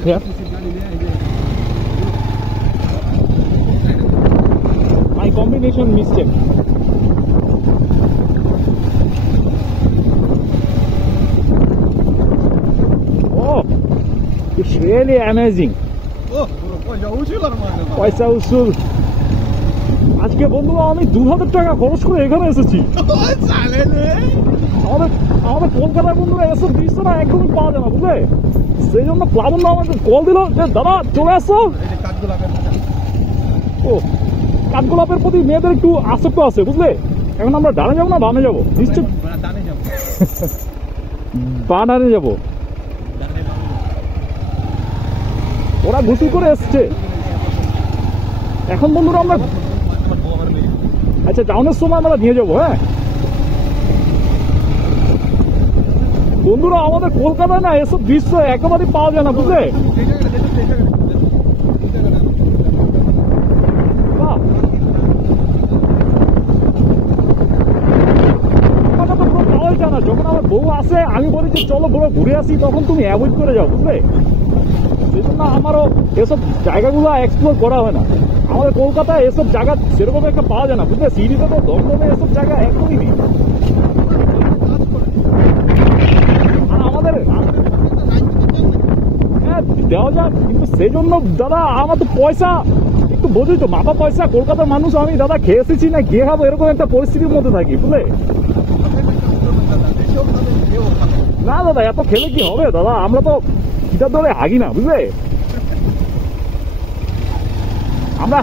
here. My combination mistake. Oh, it's really amazing. পয়সা উসুল আজকে বন্ধুরা আমি 2000 টাকা খরচ করে এখানে এসেছি। আমাদের কলকাতার বন্ধুরা এসব দৃশ্য না একদমই পাওয়া যায় না, বুঝলে? সেই জন্য প্লাবন আমাকে কল দিল যে দাদা চলে আসো। ও, কাঠগোলাপের প্রতি মেয়েদের একটু আসক্ত আছে, বুঝলে? এখন আমরা ডানে যাবো না বামে যাবো? নিশ্চয় বানানে যাবো। ওরা গোসল করে এসছে এখন বন্ধুরা আমরা আচ্ছা টাউনের সময় আমরা নিয়ে যাবো। হ্যাঁ বন্ধুরা, আমাদের কলকাতায় না এসব দৃশ্য একেবারেই পাওয়া যায় না, বুঝলে? পাওয়াই যায় না। যখন আমার বউ আসে আমি বলি যে চলো বড় ঘুরে আসি, তখন তুমি অ্যাভয়েড করে যাও, বুঝলে? সেই জন্য আমারও এসব জায়গাগুলো এক্সপ্লোর করা হয় না। আমাদের কলকাতায় এসব জায়গা সেরকম একটা পাওয়া যায় না, বুঝলে? সিটিতে তো দমদমে এসব জায়গা একদমই নেই। আর আমাদের হ্যাঁ দেওয়া যাক, কিন্তু সেই জন্য দাদা আমার তো পয়সা একটু বোঝোই তো, মাথা পয়সা। কলকাতার মানুষ আমি দাদা খেয়ে এসেছি না গিয়ে খাবো এরকম একটা পরিস্থিতির মধ্যে থাকি, বুঝলে? না দাদা এত খেলে কি হবে দাদা, আমরা তো কিটার ধরে হাগি না, বুঝলে? আমরা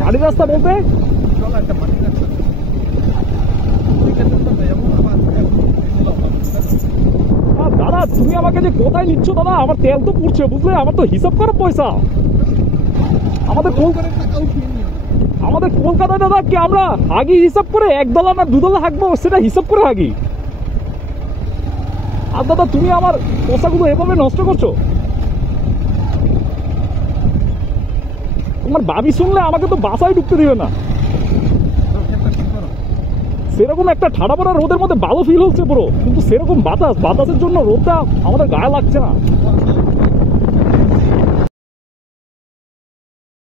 মাটির রাস্তা বলতে দাদা তুমি আমাকে যে কোথায় নিচ্ছ দাদা, আমার তেল তো পুড়ছে, বুঝলে? আমার তো হিসাব করো পয়সা। আমাদের কলকাতায় দাদা কি আমরা হাগি হিসাব করে $1 না $2 হাঁকবো, সেটা হিসাব করে হাগি। আর দাদা তুমি আমার পয়সাগুলো এভাবে নষ্ট করছো। তোমার ভাবি শুনলে আমাকে তো বাসায় ঢুকতে দিবে না। সেরকম একটা ঠাডা পড়া রোদের মধ্যে ভালো ফিল হচ্ছে পুরো, কিন্তু সেরকম বাতাসের জন্য রোদটা আমাদের গায়ে লাগছে না।